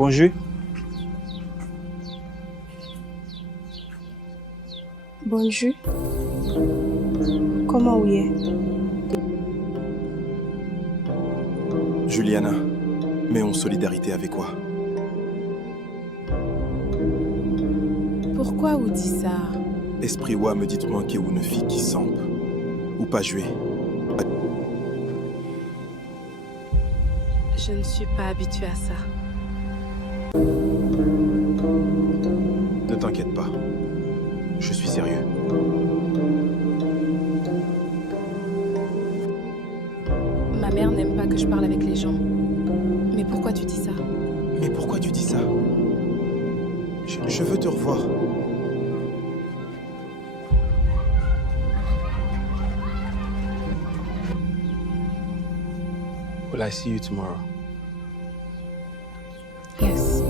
Bonjour. Bonjour. Comment vous êtes? Juliana, mets en solidarité avec quoi? Pourquoi vous dites ça? Esprit wa me dites-moi que une fille qui semble ou pas jouer. Je ne suis pas habituée à ça. Ne t'inquiète pas, je suis sérieux. Ma mère n'aime pas que je parle avec les gens. Mais pourquoi tu dis ça? Mais pourquoi tu dis ça? Je veux te revoir. Will I see you tomorrow? Yes.